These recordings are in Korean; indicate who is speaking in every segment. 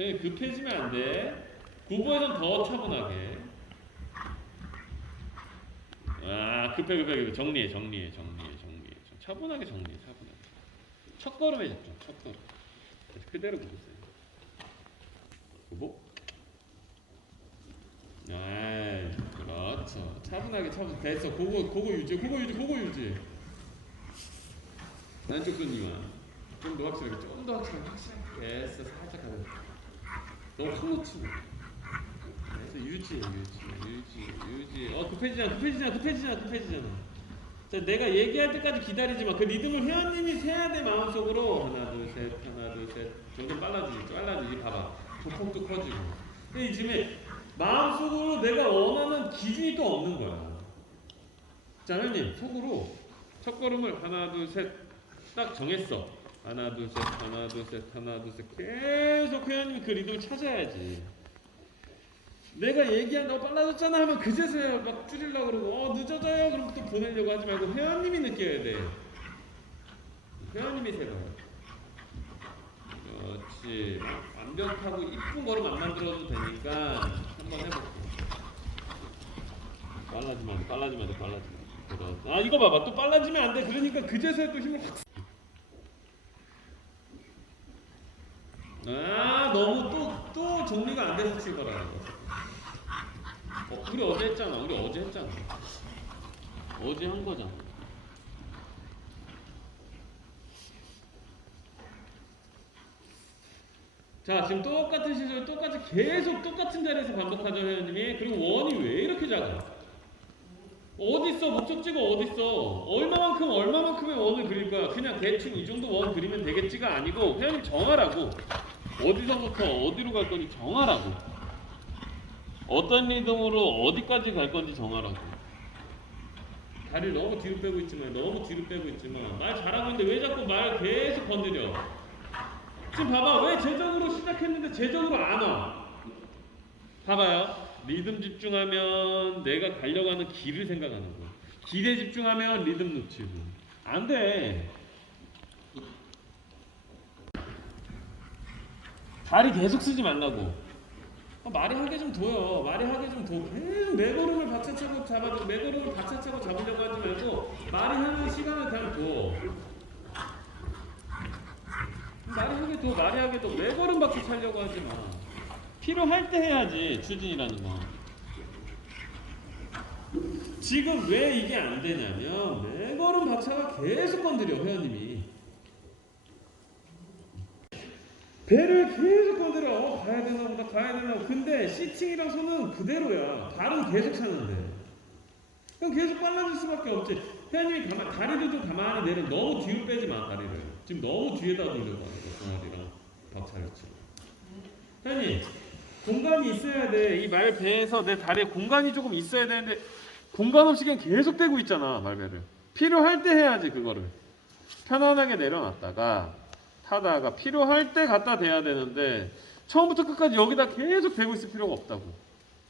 Speaker 1: 그냥 급해지면 안 돼. 구보에선 더 차분하게. 아 급해 급해 급해 정리해 정리해 정리해 정리해 좀 차분하게 정리해 차분하게. 첫 걸음에 집중 첫 걸음. 그대로 있어요. 구보. 아 그렇죠. 차분하게 차분 됐어. 그거 그거 유지 그거 유지 그거 유지. 왼쪽 손님아 좀더 확실하게 좀 더 확실하게 확실하게 됐어 살짝 가자 너무 확 놓치고 그래서 유지 유지 유지 유지. 어 급해지잖아 급해지잖아 급해지잖아 급해지잖아. 자 내가 얘기할 때까지 기다리지 마그 리듬을 회원님이 세야 돼 마음속으로. 하나 둘셋 하나 둘 셋. 점점 빨라지지 빨라지지. 봐봐. 조폭도 커지고. 근데 지금 마음속으로 내가 원하는 기준이 또 없는 거야. 자 회원님 속으로 첫 걸음을 하나 둘 셋. 딱 정했어. 하나 둘 셋 하나 둘 셋 하나 둘 셋 계속 회원님이 그 리듬을 찾아야지. 내가 얘기한 너 빨라졌잖아 하면 그제서야 막 줄이려고 그러고 어 늦어져요 그럼 또 보내려고 하지 말고 회원님이 느껴야 돼. 회원님이 세봐. 그렇지. 완벽하고 이쁜 걸음 안 만들어도 되니까 한번 해볼게. 빨라지면 안 돼, 빨라지면 안 돼, 빨라지면 안 돼. 그렇- 아 이거 봐봐 또 빨라지면 안 돼. 그러니까 그제서야 또 힘을 확. 아 너무 또 또 정리가 안 돼서 출발하는 거. 어, 우리 어제 했잖아. 우리 어제 했잖아. 어제 한 거잖아. 자 지금 똑같은 시절 똑같이 계속 똑같은 자리에서 반복하죠 회원님이 그리고 원이 왜 이렇게 작아? 어디 있어 목적지가 어디 있어? 얼마만큼 얼마만큼의 원을 그릴 거야? 그냥 대충 이 정도 원 그리면 되겠지가 아니고 회원님 정하라고 어디서부터 어디로 갈 건지 정하라고. 어떤 리듬으로 어디까지 갈 건지 정하라고. 다리를 너무 뒤로 빼고 있지만 너무 뒤로 빼고 있지만 말 잘하고 있는데 왜 자꾸 말 계속 건드려? 지금 봐봐 왜 제적으로 시작했는데 제적으로 안 와? 봐봐요. 리듬 집중하면 내가 하는 길을 생각하는 거야. 길에 집중하면 리듬 놓치고 안 돼 다리 계속 쓰지 말라고. 아, 말이 하게 좀 둬요. 말이 하게 좀 둬. 계속 내 걸음을 받쳐차고 잡아줘 내 걸음을 받쳐차고 잡으려고 하지 말고 말이 하는 시간을 그냥 둬. 말이 하게 둬 말이 하게 둬 내 걸음 받쳐 차려고 하지 마. 필요할 때 해야지 추진이라는 거. 지금 왜 이게 안 되냐면 내 걸음 박차가 계속 건드려 회원님이 배를 계속 건드려. 어, 가야 되나 보다 가야 되나 보다. 근데 시팅이랑 손은 그대로야. 발은 계속 차는데. 그럼 계속 빨라질 수밖에 없지. 회원님이 가만, 다리를 좀 가만히 내려. 너무 뒤로 빼지 마 다리를. 지금 너무 뒤에다 두려고 하는 거 동아리랑 박차였지. 회원님 공간이 있어야 돼. 이 말 배에서 내 다리에 공간이 조금 있어야 되는데 공간 없이 그냥 계속 대고 있잖아 말배를. 필요할 때 해야지 그거를. 편안하게 내려놨다가 타다가 필요할 때 갖다 대야 되는데 처음부터 끝까지 여기다 계속 대고 있을 필요가 없다고.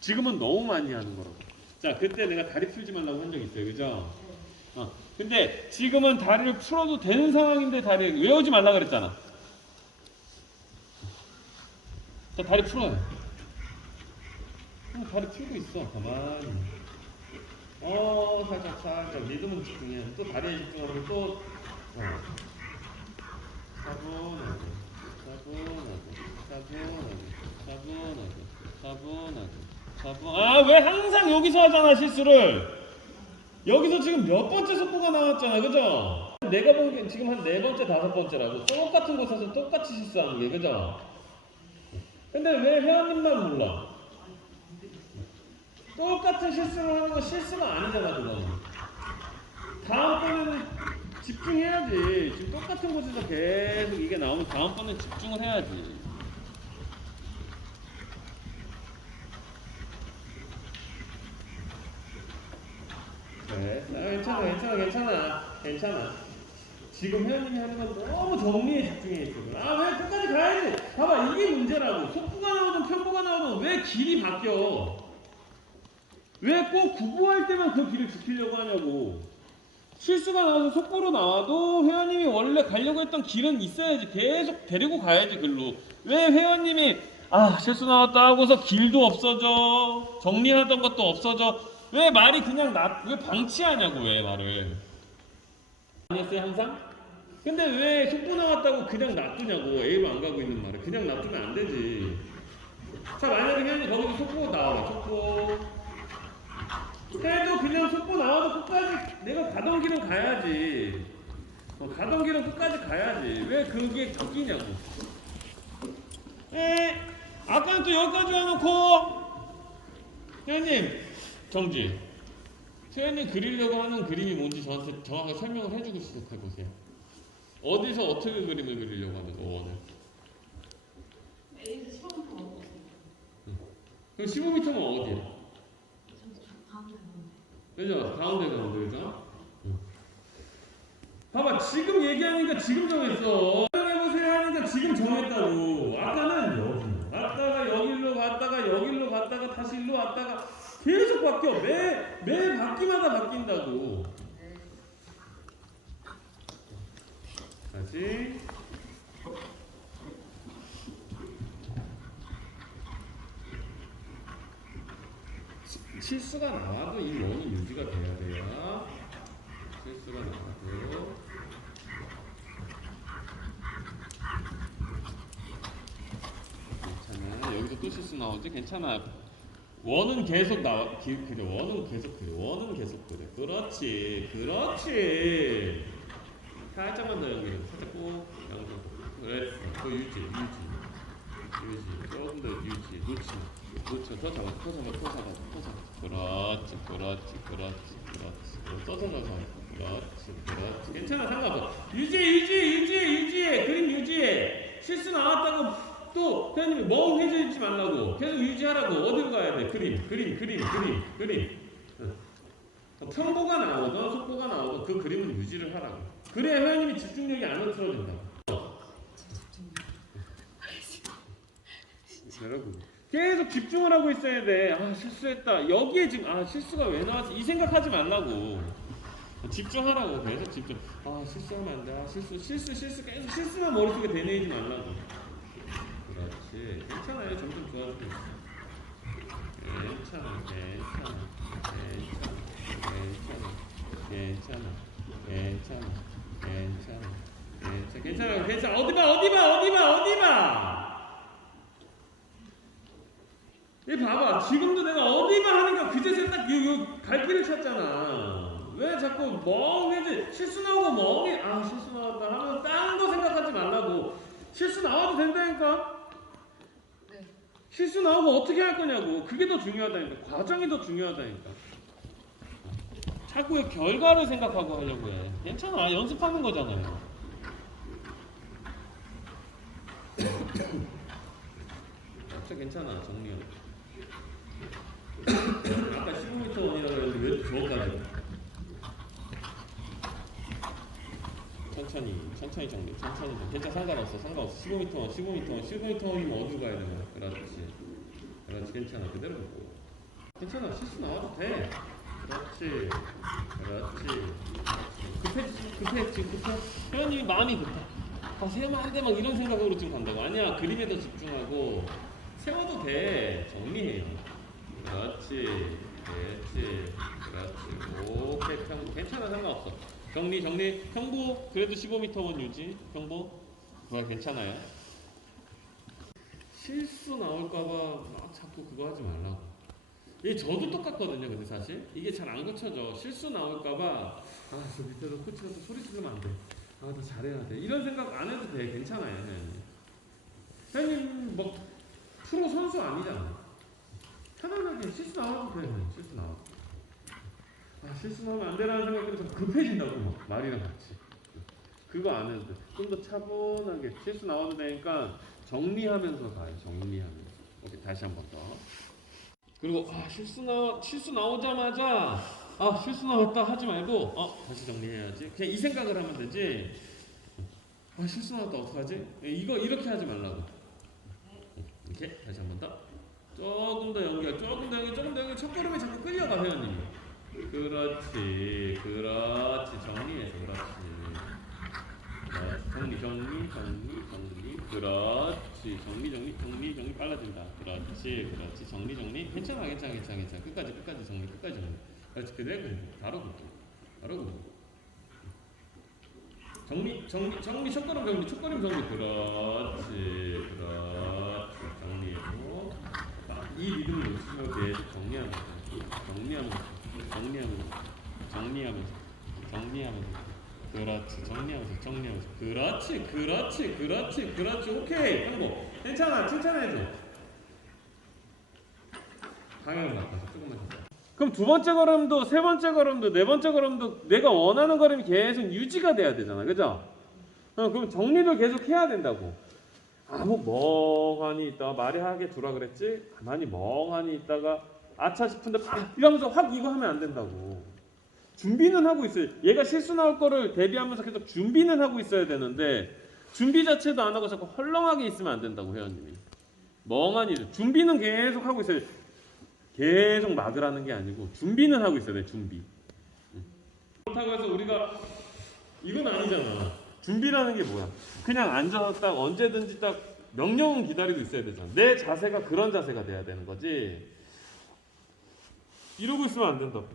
Speaker 1: 지금은 너무 많이 하는 거라고. 자 그때 내가 다리 풀지 말라고 한 적 있어요, 그죠? 어. 근데 지금은 다리를 풀어도 되는 상황인데 다리 외우지 말라 그랬잖아. 자 다리 풀어요. 어, 다리 풀고 있어 가만히 어 살짝 살짝 리듬은 집중해 또 다리에 집중하면 또 어. 아왜 항상 여기서 하잖아 실수를 여기서 지금 몇 번째 속보가 나왔잖아 그죠? 내가 본게 지금 한 네 번째 다섯 번째라고 똑같은 곳에서 똑같이 실수하는 게 그죠? 근데 왜 회원님만 몰라? 똑같은 실수를 하는 건 실수가 아니잖아 그건 다음번에는 집중해야지 똑같은 곳에서 계속 이게 나오면 다음번엔 집중을 해야지. 그래 아, 괜찮아 괜찮아 괜찮아. 괜찮아. 지금 회원님이 하는 건 너무 정리에 집중해 있어. 아왜 끝까지 가야지 봐봐 이게 문제라고. 속보가 나오든 편보가 나오든 왜 길이 바뀌어? 왜 꼭 구보할 때만 그 길을 지키려고 하냐고. 실수가 나와서 속보로 나와도 회원님이 원래 가려고 했던 길은 있어야지. 계속 데리고 가야지, 글로. 왜 회원님이 아 실수 나왔다 하고서 길도 없어져. 정리하던 것도 없어져. 왜 말이 그냥 나 왜 방치하냐고 왜 말을. 아니었어요 항상? 근데 왜 속보 나왔다고 그냥 놔두냐고. A로 안 가고 있는 말을. 그냥 놔두면 안 되지. 자 만약에 현이 거기서 속보 나와 속보 그래도 그냥 속보 나와도 끝까지 내가 가던 길은 가야지. 어, 가던 길은 끝까지 가야지. 왜 그게 꺾이냐고. 에 아까는 또 여기까지 와놓고. 회원님 정지. 회원님 그리려고 하는 그림이 뭔지 저한테 정확하게 설명을 해주고 시작해보세요. 어디서 어떻게 그림을 그리려고 하면서 원을
Speaker 2: A에서 15분 먹었어요.
Speaker 1: 그럼 15m면 어디야? 그죠? 가운데 가운데 그죠? 응. 봐봐 지금 얘기하니까 지금 정했어 해보세요 하니까 지금 정했다고 아까는 여기 갔다가 여기로 갔다가 여기로 갔다가 다시 일로 왔다가 계속 바뀌어 매, 매 바퀴마다 바뀐다고 다시 시- 실수가 나와도 이 원이 유지가 돼야 돼요. 실수가 나와도 괜찮아. 여기서 또 실수 나오지? 괜찮아. 원은 계속 나와. 기, 그래. 원은 계속 그래. 원은 계속 그래. 그렇지. 그렇지. 살짝만 더 연결해. 살짝 꼭 양손. 그래. 그 유지. 유지. 유지. 조금 더 유지. 놓지. 마. 잡아. 더 잡아. 더 잡아. 그렇지. 그렇지. 그렇지. 그렇지. 잡아. 그렇지. 그렇지. 괜찮아. 상관없어. 유지. 유지. 유지. 유지해. 그림 유지해. 실수 나왔다고 또 회원님이 멍해지지 말라고 계속 유지하라고 어디로 가야 돼 그림 그림 그림 그림 그림 응. 평보가 나오든 속보가 나오든 그 그림은 유지를 하라고 그래야 회원님이 집중력이 안 흐트러진다 여러분 계속 집중을 하고 있어야 돼 아 실수했다 여기에 지금 아 실수가 왜 나왔지 이 생각하지 말라고 집중하라고 계속 집중 아 실수하면 안 돼 아, 실수 실수 실수 계속 실수만 머릿속에 되뇌이지 말라고 그렇지. 괜찮아요. 점점 좋아지고 있어. 괜찮아. 괜찮아. 괜찮아. 괜찮아. 괜찮아. 괜찮아. 괜찮아. 괜찮아. 괜찮아. 어디 봐. 어디 봐. 어디 봐. 어디 봐. 이 봐봐. 지금도 내가 어디 봐 하니까 그제서 딱요갈 길을 찾잖아. 왜 자꾸 멍해지? 실수 나오고 멍해. 아 실수 나왔다 하면 딴 거 생각하지 말라고. 실수 나와도 된다니까.
Speaker 2: 네.
Speaker 1: 실수 나오고 어떻게 할 거냐고. 그게 더 중요하다니까. 과정이 더 중요하다니까. 자꾸 왜 결과를 생각하고 하려고 해. 괜찮아. 연습하는 거잖아요. 진짜 괜찮아 정리해 아까 15m 원이라고 했는데 왜 저거까지 천천히 천천히 정리 천천히 정리. 괜찮아 상관없어 상관없어. 15m 원 15m 원 15m 원이면 어디로 가야 되나? 그렇지. 그렇지 괜찮아. 그대로 먹고. 괜찮아 실수 나와도 돼. 그렇지 그렇지. 급해 급해 지금 급해? 회원님이 마음이 급해. 아 세우면 안돼 막 이런 생각으로 지금 간다고. 아니야 그림에 더 집중하고. 세워도 돼. 정리해요. 그렇지 그렇지 그렇지. 오케이 평 괜찮아 상관없어 정리 정리. 평보 그래도 15m 원 유지. 평보. 그거 괜찮아요? 실수 나올까봐 막 자꾸 그거 하지 말라고. 이 저도 똑같거든요 근데 사실. 이게 잘 안 고쳐져. 실수 나올까봐 아 저 밑에서 코치가 또 소리 지르면 안돼. 아 더 잘해야 돼. 이런 생각 안 해도 돼. 괜찮아요 회원님. 회원님 뭐 프로 선수 아니잖아 편안하게 실수 나와도 돼 실수 나와 아 실수 나오면 안 되라는 좀 급해진다고 막 말이랑 같이. 그거 안 해도 돼좀 더 차분하게 실수 나와도 되니까 정리하면서 가요 정리하면서. 오케이 다시 한 번 더. 그리고 아 실수 나 실수 나오자마자 아 실수 나왔다 하지 말고 어 다시 정리해야지. 그냥 이 생각을 하면 되지. 아 실수 나왔다 어떡하지? 이거 이렇게 하지 말라고. 이렇게 다시 한 번 더. 조금 더 연결 조금 더 연결 조금 더 연결. 첫 걸음에 자꾸 끌려가 회원님이 그렇지 그렇지. 정리해서 그렇지. 그렇지 정리 정리 정리 정리. 그렇지. 정리 정리 정리 정리 빨라진다. 그렇지 그렇지. 정리 정리. 괜찮아 괜찮아 괜찮아 괜찮아. 끝까지 끝까지 정리 끝까지 정리. 그렇지. 그대로 바로 공부 바로 공부 정리 정리 정리 첫걸음 정리 첫걸음 정리. 그렇지 그렇지. 정리하고 자, 이 리듬을 놓치면 계속 정리하면서 정리하면서 정리하면서 정리하면서 정리하면서. 그렇지 정리하면서 정리하면서. 그렇지 그렇지 그렇지 그렇지. 오케이 행복 괜찮아 칭찬해줘. 방향을 바꿔서 조금만 더. 그럼 두 번째 걸음도 세 번째 걸음도 네 번째 걸음도 내가 원하는 걸음이 계속 유지가 돼야 되잖아. 그죠? 어, 그럼 정리를 계속 해야 된다고. 아무 멍하니 있다가 말이 하게 두라 그랬지? 가만히 멍하니 있다가 아차 싶은데 막 이러면서 확 이거 하면 안 된다고 준비는 하고 있어요. 얘가 실수 나올 거를 대비하면서 계속 준비는 하고 있어야 되는데 준비 자체도 안 하고 자꾸 헐렁하게 있으면 안 된다고 회원님이. 멍하니 준비는 계속 하고 있어요. 계속 막으라는 게 아니고 준비는 하고 있어야 돼. 준비. 응. 그렇다고 해서 우리가 이건 아니잖아. 준비라는 게 뭐야? 그냥 앉아서 딱 언제든지 딱 명령은 기다리고 있어야 되잖아. 내 자세가 그런 자세가 돼야 되는 거지. 이러고 있으면 안 된다고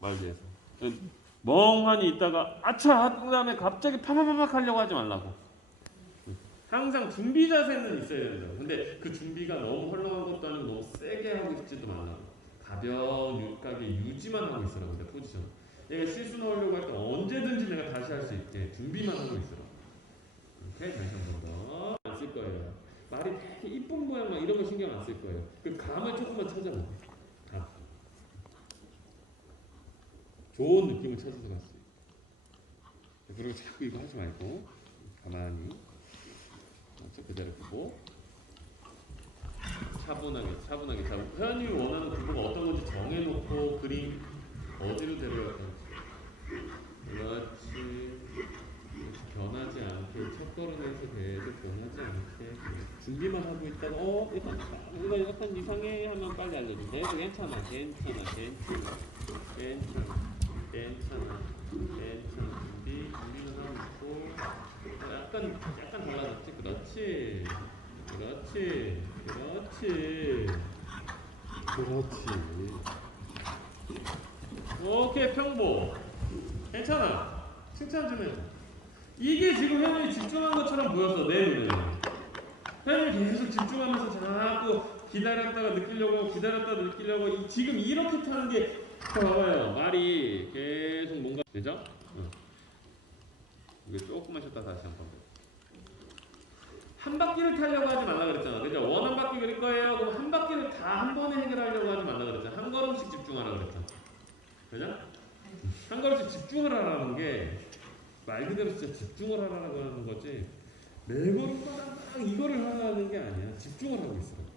Speaker 1: 말기에서. 멍하니 있다가 아차 한 다음에 갑자기 파마파막 하려고 하지 말라고. 항상 준비 자세는 있어야 된다. 근데 그 준비가 너무 헐렁한 것도 아니고 너무 세게 하고 있지도 말라고. 가벼운 육각의 유지만 하고 있으라고 내 포지션. 내가 실수 넣으려고 할 때 언제든지 내가 다시 할 수 있게 준비만 하고 있으라고. 오케이 다시 한번 더. 안 쓸 거예요. 말이 이쁜 모양 막 이런 거 신경 안 쓸 거예요. 그 감을 조금만. 감. 좋은 느낌을 찾아서 갈수 있어요. 그리고 자꾸 이거 하지 말고 가만히 저 그대로 보고 차분하게 차분하게 차분 회원님이 원하는 구보가 어떤 건지 정해놓고 그림 어디로 데려갈 건지 그렇지. 변하지 않게 첫 걸음에서 계속 변하지 않게 준비만 하고 있다가 어 이거 약간 이상해 하면 빨리 계속 괜찮아 괜찮아 괜찮아 괜찮아 괜찮아 괜찮아 준비 준비는 하고 있고 어, 약간 약간 달라졌지? 그렇지. 그렇지. 그렇지. 그렇지. 오케이 평보. 괜찮아. 칭찬 좀 해줘 이게 지금 현현이 집중한 것처럼 보였어 내 눈에는. 현현이 계속 집중하면서 자꾸 기다렸다가 느끼려고 기다렸다가 느끼려고 지금 이렇게 타는 게 봐봐요 말이 계속 뭔가 되죠? 응. 이게 조금만 쉬었다 다시 한 번 한 바퀴를 타려고 하지 말라 그랬잖아 그죠? 원한 바퀴 그릴 거예요 그럼 한 바퀴를 다 한 번에 해결하려고 하지 말라 그랬잖아 한 걸음씩 집중하라 그랬잖아 그죠? 한 걸음씩 집중을 하라는 게 말 그대로 진짜 집중을 하라고 하는 거지 내 걸음마다 딱 이거를 하라는 게 아니야 집중을 하고 있어 어?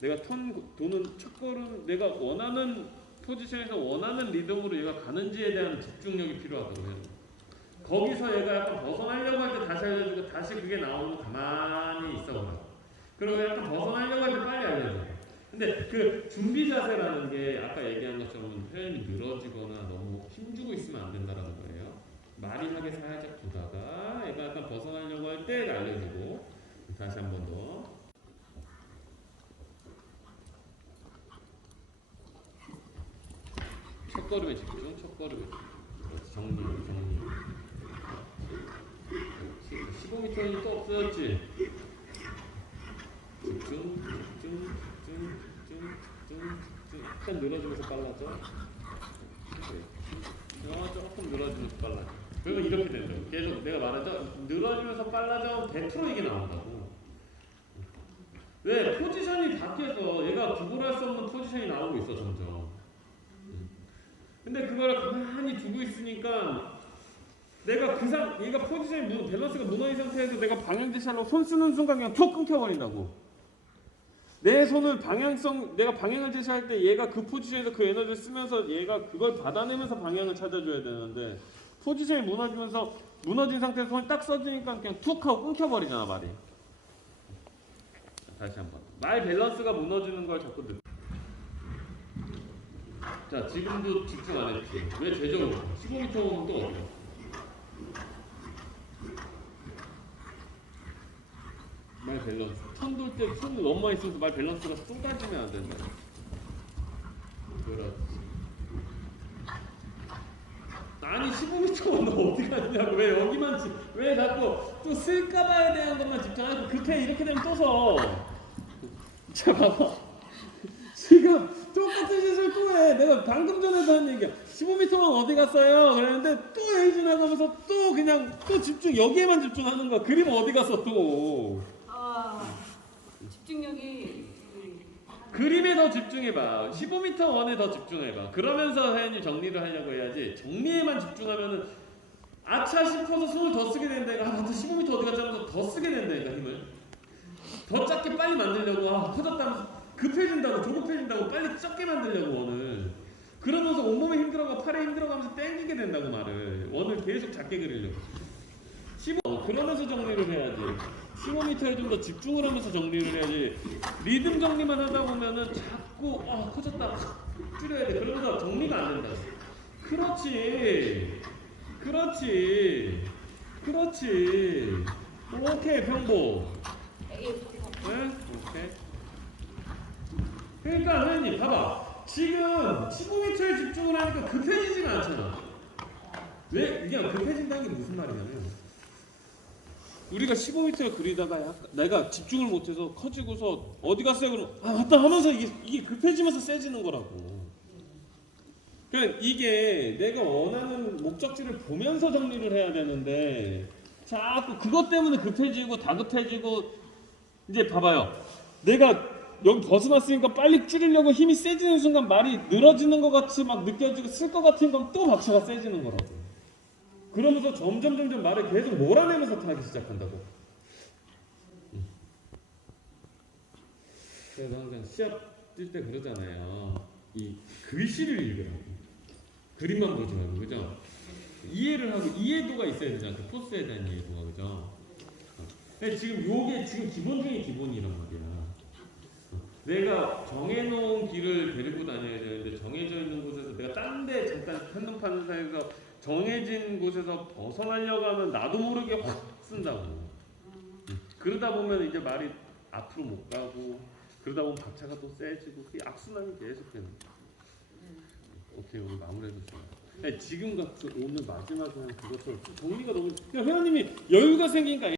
Speaker 1: 내가 턴 도는 첫 걸음 내가 원하는 포지션에서 원하는 리듬으로 얘가 가는지에 대한 집중력이 필요하거든요. 거기서 얘가 약간 벗어나려고 할 때 다시 알려주고 다시 그게 나오면 가만히 있어보라. 그리고 약간 벗어나려고 할 때 빨리 알려줘. 근데 그 준비 자세라는 게 아까 얘기한 것처럼 표현이 늘어지거나 너무 힘주고 있으면 안 된다라는 거예요. 마린하게 살짝 두다가 얘가 약간 벗어나려고 할 때 알려주고 다시 한 번 더. 첫 걸음에 집중, 첫 걸음에 그렇지, 정리, 정리. 그렇지. 15m는 또 없어졌지. 집중, 집중, 집중, 집중, 집중, 집중. 약간 늘어지면서 빨라져. 그래. 어, 조금 늘어지면서 빨라져. 그러면 이렇게 된다. 계속 내가 말하죠. 늘어지면서 빨라져 100% 이게 나온다고. 왜 포지션이 바뀌어서 얘가 구분할 수 없는 포지션이 나오고 있어 점점. 음. 근데 그걸 가만히 두고 있으니까 내가 그 상 얘가 포지션이 무, 밸런스가 무너진 상태에서 내가 방향 제시하려고 손 쓰는 순간 그냥 툭 끊겨버린다고. 내 손을 방향성 내가 방향을 제시할 때 얘가 그 포지션에서 그 에너지를 쓰면서 얘가 그걸 받아내면서 방향을 찾아줘야 되는데 포지션이 무너지면서 무너진 상태에서 손을 딱 써주니까 그냥 툭 하고 끊겨버리잖아 말이 다시 한번 말 밸런스가 무너지는 걸 자꾸 느... 자, 지금도 집중 안 했지. 왜 재정으로? 15m 오면 또 어디야? 말 밸런스. 천돌 때 손이 너무 많이 써서 말 밸런스가 쏟아지면 안 된다. 그렇지. 아니 15m면 너 어디 갔냐고 왜 여기만 지, 왜 자꾸 또 쓸까 봐야 되는 것만 집중하고 급해 이렇게 되면 또서 자 봐봐 또해 내가 방금 전에도 한 얘기야. 15m만 어디 갔어요? 그랬는데 또애 지나가면서 또 그냥 또 집중 여기에만 집중하는 거야. 그림 어디 갔어 또?
Speaker 2: 아 집중력이
Speaker 1: 그림에 더 집중해봐. 15m 원에 더 집중해봐. 그러면서 혜연이 정리를 하려고 해야지. 정리에만 집중하면은 아차 싶어서 손을 더 쓰게 된다니까 아 나도 15m 어디 갔지 하면서 더 쓰게 된다니까 힘을. 더 작게 빨리 만들려고 아 커졌다면서 급해진다고 조급해진다고 빨리 적게 만들려고 원을. 그러면서 온몸에 힘들어가 팔에 힘들어가면서 땡기게 된다고 말을. 원을 계속 작게 그리려고. 15 어, 그러면서 정리를 해야지. 15m에 좀 더 집중을 하면서 정리를 해야지. 리듬 정리만 하다 보면은 자꾸 어 커졌다. 줄여야 돼. 그러면서 정리가 안 된다. 그렇지. 그렇지. 그렇지. 오케이 평보.
Speaker 2: A
Speaker 1: 네? 오케이. 그러니까 회원님 봐봐. 지금 15m에 집중을 하니까 급해지지가 않잖아. 왜 이게 급해진다는 게 무슨 말이냐면 우리가 15m를 그리다가 약간 내가 집중을 못해서 커지고서 어디 갔어요? 아 맞다 하면서 이게, 이게 급해지면서 세지는 거라고. 그러니까 이게 내가 원하는 목적지를 보면서 정리를 해야 되는데 자꾸 그것 때문에 급해지고 다급해지고 이제 봐봐요. 내가 여기 벗어났으니까 빨리 줄이려고 힘이 세지는 순간 말이 늘어지는 것 같이 막 느껴지고 쓸 것 같은 건 또 박차가 세지는 거라고. 그러면서 점점 점점 말을 계속 몰아내면서 타기 시작한다고. 음. 그래서 항상 시합 뛸 때 그러잖아요. 이 글씨를 읽으라고. 그림만 보지 말고 그죠? 이해를 하고 이해도가 있어야 되잖아. 그 포스에 대한 이해도가 그죠? 근데 지금 요게 지금 기본 중에 기본이란 말이야. 어, 내가 정해놓은 길을 데리고 다녀야 되는데 정해져 있는 곳에서 내가 딴 데 잠깐 한눈 파는 사이에서 정해진 곳에서 벗어나려고 하면 나도 모르게 확 쓴다고. 음, 그러다 보면 이제 말이 앞으로 못 가고 그러다 보면 박차가 또 세지고 그게 악순환이 계속 되는. 오케이 오늘. 네, 지금 같은 오늘 마지막에 한 그것처럼 정리가 너무 회원님이 여유가 생기니까